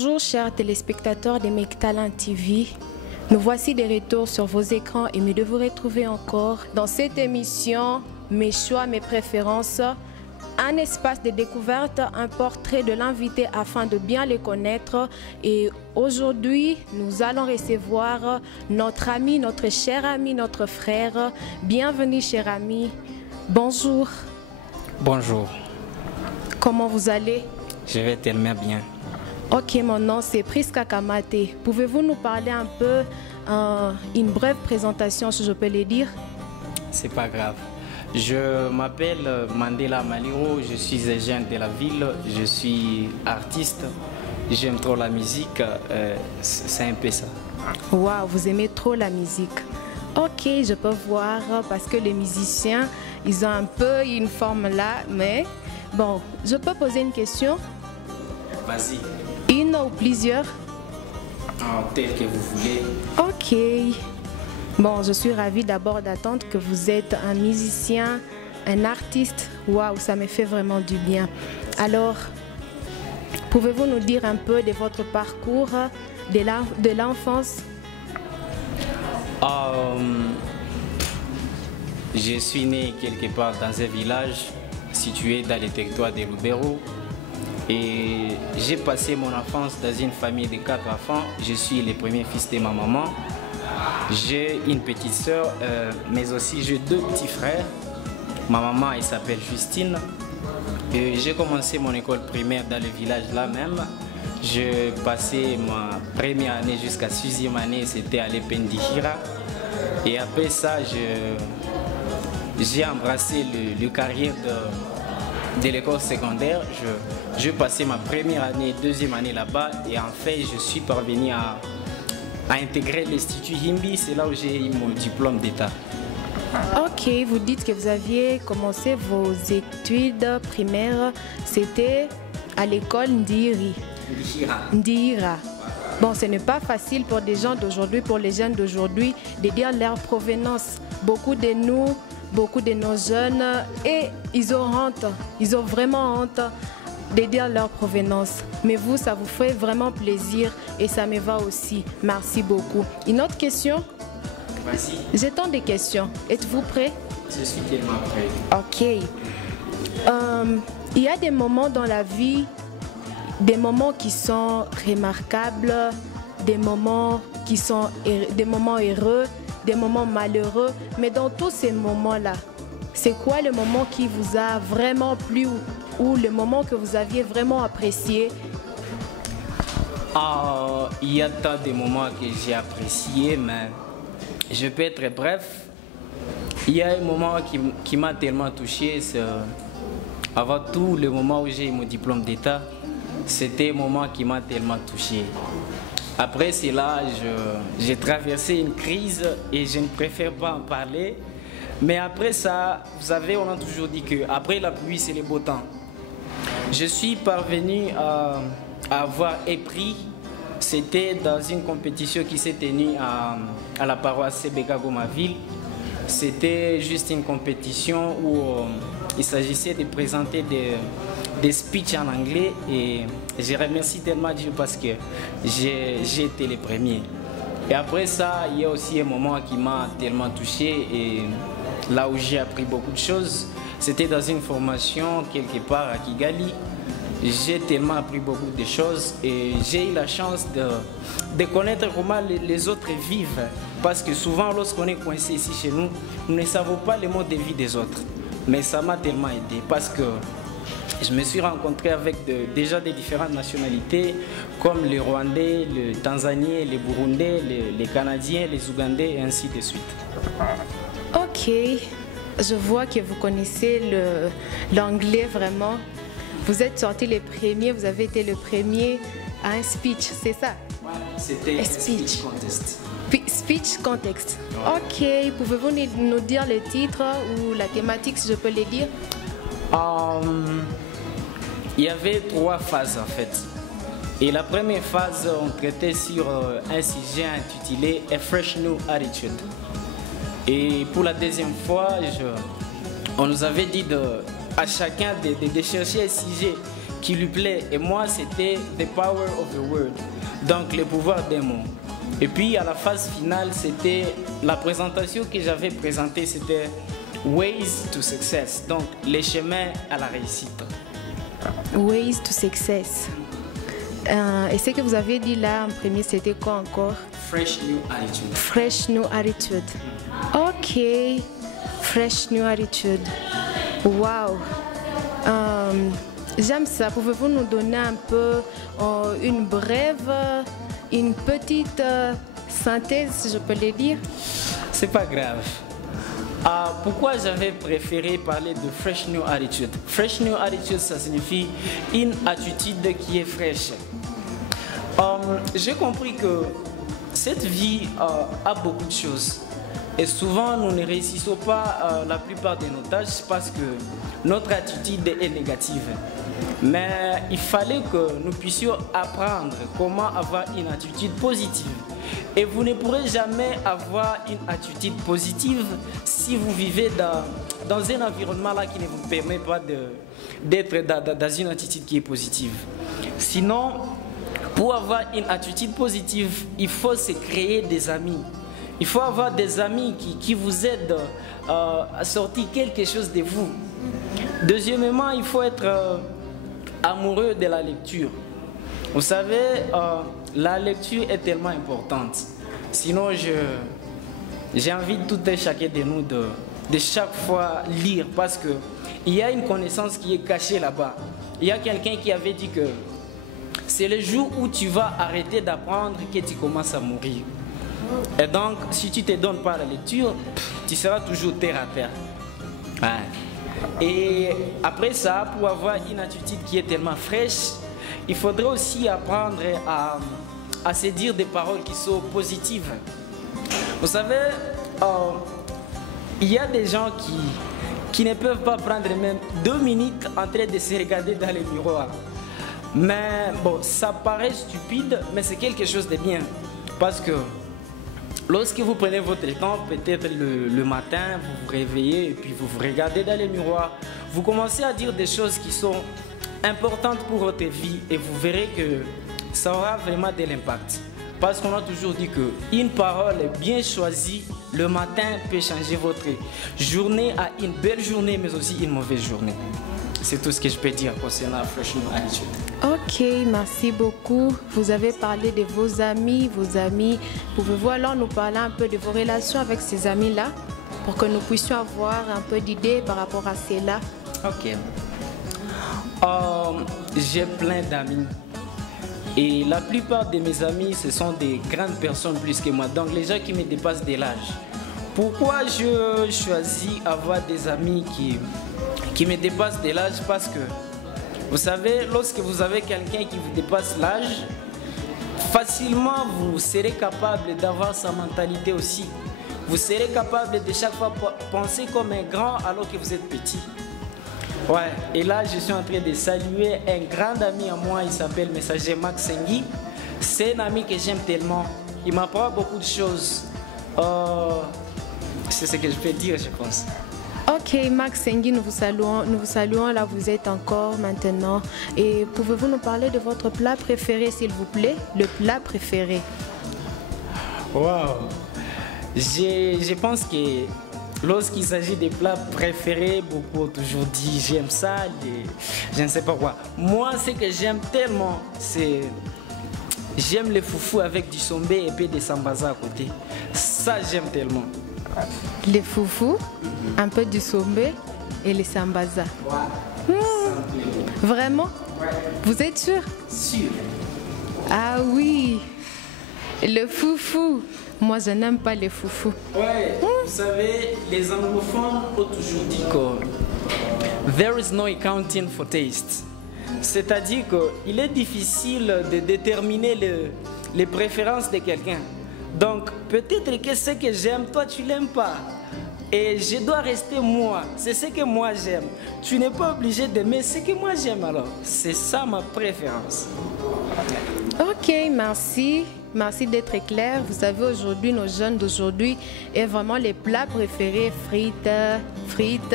Bonjour chers téléspectateurs de Make Talent TV. Nous voici de retour sur vos écrans et de vous retrouver encore dans cette émission Mes choix, mes préférences. Un espace de découverte, un portrait de l'invité afin de bien les connaître. Et aujourd'hui, nous allons recevoir notre ami, notre cher ami, notre frère. Bienvenue cher ami. Bonjour. Bonjour. Comment vous allez? Je vais tellement bien. Ok, mon nom c'est Priska Kamate. Pouvez-vous nous parler un peu, une brève présentation si je peux le dire? C'est pas grave. Je m'appelle Mandela Maliro, je suis un jeune de la ville, je suis artiste, j'aime trop la musique, c'est un peu ça. Waouh, vous aimez trop la musique. Ok, je peux voir parce que les musiciens, ils ont un peu une forme là, mais bon, je peux poser une question? Vas-y. Une ou plusieurs? Tel que vous voulez. Ok. Bon, je suis ravie d'abord d'attendre que vous êtes un musicien, un artiste. Waouh, ça me fait vraiment du bien. Alors, pouvez-vous nous dire un peu de votre parcours de l'enfance? Je suis né quelque part dans un village situé dans le territoire de Lubero. Et j'ai passé mon enfance dans une famille de 4 enfants. Je suis le premier fils de ma maman. J'ai une petite soeur, mais aussi j'ai 2 petits frères. Ma maman, elle s'appelle Justine. Et j'ai commencé mon école primaire dans le village là même. J'ai passé ma première année jusqu'à 6e année, c'était à l'Ependihira. Et après ça, j'ai embrassé le carrière de l'école secondaire. J'ai passé ma première année, 2e année là-bas et en fait je suis parvenu à intégrer l'Institut Himbi, c'est là où j'ai eu mon diplôme d'État. Ok, vous dites que vous aviez commencé vos études primaires, c'était à l'école Ndihira. Bon, ce n'est pas facile pour des gens d'aujourd'hui, pour les jeunes d'aujourd'hui, de dire leur provenance. Beaucoup de nos jeunes, et ils ont honte, ils ont vraiment honte de dire leur provenance. Mais vous, ça vous fait vraiment plaisir et ça me va aussi. Merci beaucoup. Une autre question? Vas-y. J'ai tant de questions. Êtes-vous prêt? Je suis tellement prêt. Ok. Il y a des moments dans la vie, des moments qui sont remarquables, des moments heureux, des moments malheureux, mais dans tous ces moments-là, c'est quoi le moment qui vous a vraiment plu ou le moment que vous aviez vraiment apprécié? Il y a tant de moments que j'ai appréciés, mais je peux être bref. Il y a un moment qui m'a tellement touché, c'est avant tout le moment où j'ai eu mon diplôme d'État, c'était un moment qui m'a tellement touché. Après cela, j'ai traversé une crise et je ne préfère pas en parler. Mais après ça, vous savez, on a toujours dit qu'après la pluie, c'est le beau temps. Je suis parvenu à avoir un prix. C'était dans une compétition qui s'est tenue à la paroisse Sebeka Gomaville. C'était juste une compétition où il s'agissait de présenter des speeches en anglais et je remercie tellement Dieu parce que j'ai été le premier. Et après ça, il y a aussi un moment qui m'a tellement touché et là où j'ai appris beaucoup de choses, c'était dans une formation quelque part à Kigali. J'ai tellement appris beaucoup de choses et j'ai eu la chance de connaître comment les autres vivent. Parce que souvent, lorsqu'on est coincé ici chez nous, nous ne savons pas le mode de vie des autres. Mais ça m'a tellement aidé parce que je me suis rencontré avec déjà des différentes nationalités comme les Rwandais, les Tanzaniens, les Burundais, les Canadiens, les Ougandais et ainsi de suite. Ok, je vois que vous connaissez l'anglais vraiment. Vous êtes sorti le premier, vous avez été le premier à un speech, c'est ça? Ouais, c'était un speech contest. Speech contest. Ok, pouvez-vous nous dire le titre ou la thématique si je peux le dire? Il y avait 3 phases en fait. Et la première phase, on traitait sur un sujet intitulé A Fresh New Attitude. Et pour la deuxième fois, on nous avait dit à chacun de chercher un sujet qui lui plaît. Et moi, c'était The Power of the Word, donc le pouvoir des mots. Et puis à la phase finale, c'était la présentation que j'avais présentée, c'était Ways to Success, donc les chemins à la réussite. Ways to Success. Et ce que vous avez dit là en premier, c'était quoi encore? Fresh New Attitude. Fresh New Attitude. Ok. Fresh New Attitude. Wow. J'aime ça. Pouvez-vous nous donner un peu une brève, une petite synthèse, si je peux le dire? C'est pas grave. Pourquoi j'avais préféré parler de Fresh New Attitude? Fresh New Attitude, ça signifie une attitude qui est fraîche. J'ai compris que cette vie a beaucoup de choses. Et souvent, nous ne réussissons pas la plupart de nos tâches parce que notre attitude est négative. Mais il fallait que nous puissions apprendre comment avoir une attitude positive. Et vous ne pourrez jamais avoir une attitude positive si vous vivez dans un environnement là qui ne vous permet pas d'être dans une attitude qui est positive. Sinon, pour avoir une attitude positive, il faut se créer des amis. Il faut avoir des amis qui vous aident à sortir quelque chose de vous. Deuxièmement, il faut être amoureux de la lecture. Vous savez, la lecture est tellement importante. Sinon, j'ai envie de tout et chacun de nous de chaque fois lire parce qu'il y a une connaissance qui est cachée là-bas. Il y a quelqu'un qui avait dit que c'est le jour où tu vas arrêter d'apprendre que tu commences à mourir. Et donc, si tu ne te donnes pas la lecture, tu seras toujours terre à terre. Ouais. Et après ça, pour avoir une attitude qui est tellement fraîche, il faudrait aussi apprendre à se dire des paroles qui sont positives. Vous savez, il y a des gens qui ne peuvent pas prendre même 2 minutes en train de se regarder dans le miroir. Mais bon, ça paraît stupide, mais c'est quelque chose de bien. Parce que lorsque vous prenez votre temps, peut-être le matin, vous vous réveillez et puis vous vous regardez dans le miroir, vous commencez à dire des choses qui sont importantes pour votre vie et vous verrez que ça aura vraiment de l'impact. Parce qu'on a toujours dit qu'une parole bien choisie le matin peut changer votre journée à une belle journée, mais aussi une mauvaise journée. C'est tout ce que je peux dire concernant Fresh New Attitude. Ok, merci beaucoup. Vous avez parlé de vos amis. Pouvez-vous alors nous parler un peu de vos relations avec ces amis-là pour que nous puissions avoir un peu d'idées par rapport à cela? Ok. J'ai plein d'amis. Et la plupart de mes amis, ce sont des grandes personnes plus que moi. Donc les gens qui me dépassent de l'âge. Pourquoi je choisis avoir des amis qui me dépassent de l'âge? Parce que vous savez, lorsque vous avez quelqu'un qui vous dépasse l'âge, facilement vous serez capable d'avoir sa mentalité aussi. Vous serez capable de chaque fois penser comme un grand alors que vous êtes petit. Ouais, et là je suis en train de saluer un grand ami à moi, il s'appelle Messager Max Sengi. C'est un ami que j'aime tellement. Il m'apprend beaucoup de choses. C'est ce que je peux dire, je pense. Ok, Max Sengi, nous vous saluons, là vous êtes encore maintenant. Et pouvez-vous nous parler de votre plat préféré, s'il vous plaît? Le plat préféré. Wow. Je pense que lorsqu'il s'agit des plats préférés, beaucoup ont toujours dit j'aime ça, je ne sais pas quoi. Moi, ce que j'aime tellement, c'est j'aime le foufou avec du sombé et puis des sambaza à côté. Ça, j'aime tellement. Les foufous, un peu du sombé et les sambaza. Ouais. Vraiment? Ouais. Vous êtes sûr? Sûr. Ah oui, le foufou. Moi, je n'aime pas les foufous. Ouais, vous savez, les anglophones ont toujours dit que there is no accounting for taste. C'est-à-dire qu'il est difficile de déterminer les préférences de quelqu'un. Donc, peut-être que ce que j'aime, toi, tu ne l'aimes pas. Et je dois rester moi. C'est ce que moi j'aime. Tu n'es pas obligé d'aimer ce que moi j'aime alors. C'est ça ma préférence. Ok, merci. Merci d'être clair. Vous savez, aujourd'hui, nos jeunes d'aujourd'hui aiment vraiment les plats préférés, frites,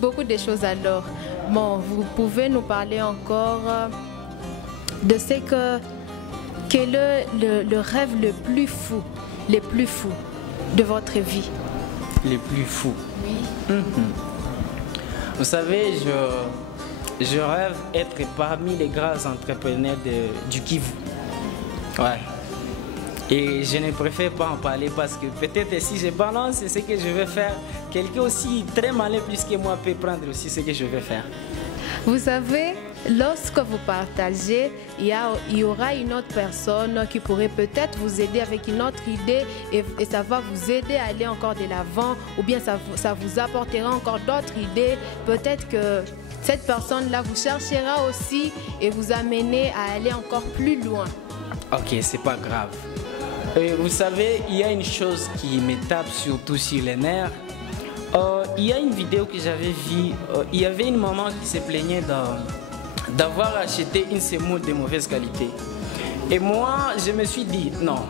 beaucoup de choses alors. Bon, vous pouvez nous parler encore de ce quel est le rêve le plus fou de votre vie? Le plus fou. Oui. Vous savez, je rêve être parmi les grands entrepreneurs du Kivu. Ouais. Et je ne préfère pas en parler parce que peut-être si je balance ce que je vais faire, quelqu'un aussi très malin plus que moi peut prendre aussi ce que je vais faire. Vous savez, lorsque vous partagez, il y aura une autre personne qui pourrait peut-être vous aider avec une autre idée et ça va vous aider à aller encore de l'avant ou bien ça vous apportera encore d'autres idées. Peut-être que cette personne-là vous cherchera aussi et vous amener à aller encore plus loin. Ok, c'est pas grave. Vous savez, il y a une chose qui me tape surtout sur les nerfs. Il y a une vidéo que j'avais vue, il y avait une maman qui se plaignait d'avoir acheté une semoule de mauvaise qualité. Et moi, je me suis dit, non,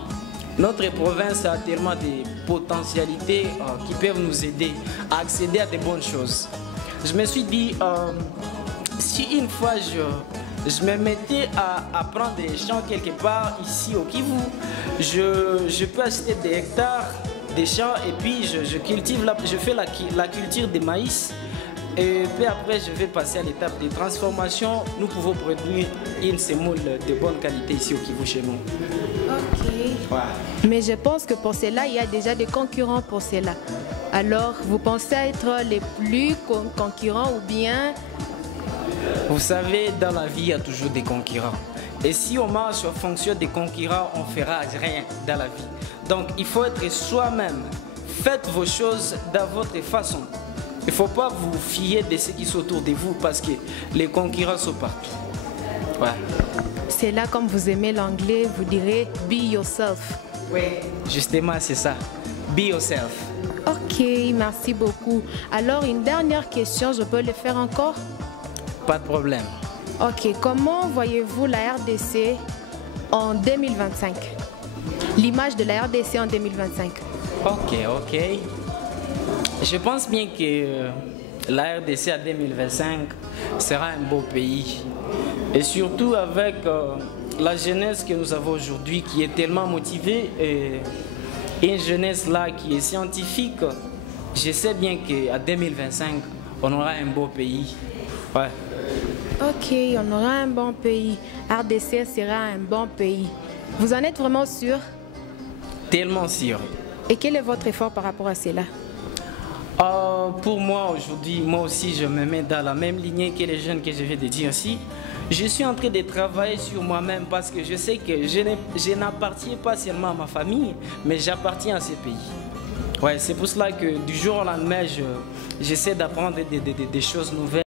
notre province a tellement de potentialités qui peuvent nous aider à accéder à de bonnes choses. Je me suis dit, si une fois je me mettais à prendre des champs quelque part ici au Kivu, je peux acheter des hectares des champs et puis je fais la culture de maïs et puis après je vais passer à l'étape de transformation. Nous pouvons produire une semoule de bonne qualité ici au Kivu chez nous. Ok. Ouais. Mais je pense que pour cela, il y a déjà des concurrents pour cela. Alors, vous pensez être les plus concurrents ou bien? Vous savez, dans la vie, il y a toujours des concurrents. Et si on marche en fonction des concurrents, on ne fera rien dans la vie. Donc, il faut être soi-même. Faites vos choses de votre façon. Il ne faut pas vous fier de ce qui sont autour de vous parce que les concurrents sont partout. Ouais. C'est là, comme vous aimez l'anglais, vous direz « be yourself ». Oui, justement, c'est ça. Be yourself. Ok, merci beaucoup. Alors, une dernière question, je peux le faire encore? Pas de problème. Ok, comment voyez-vous la RDC en 2025? L'image de la RDC en 2025? Ok. Je pense bien que la RDC en 2025 sera un beau pays. Et surtout avec la jeunesse que nous avons aujourd'hui qui est tellement motivée et une jeunesse là qui est scientifique, je sais bien qu'en 2025, on aura un beau pays. Ouais. Ok, on aura un bon pays. RDC sera un bon pays. Vous en êtes vraiment sûr? Tellement sûr. Et quel est votre effort par rapport à cela? Pour moi aujourd'hui, moi aussi je me mets dans la même lignée que les jeunes que je viens de dire ici. Je suis en train de travailler sur moi-même parce que je sais que je n'appartiens pas seulement à ma famille, mais j'appartiens à ce pays. Ouais, c'est pour cela que du jour au lendemain, j'essaie d'apprendre des choses nouvelles.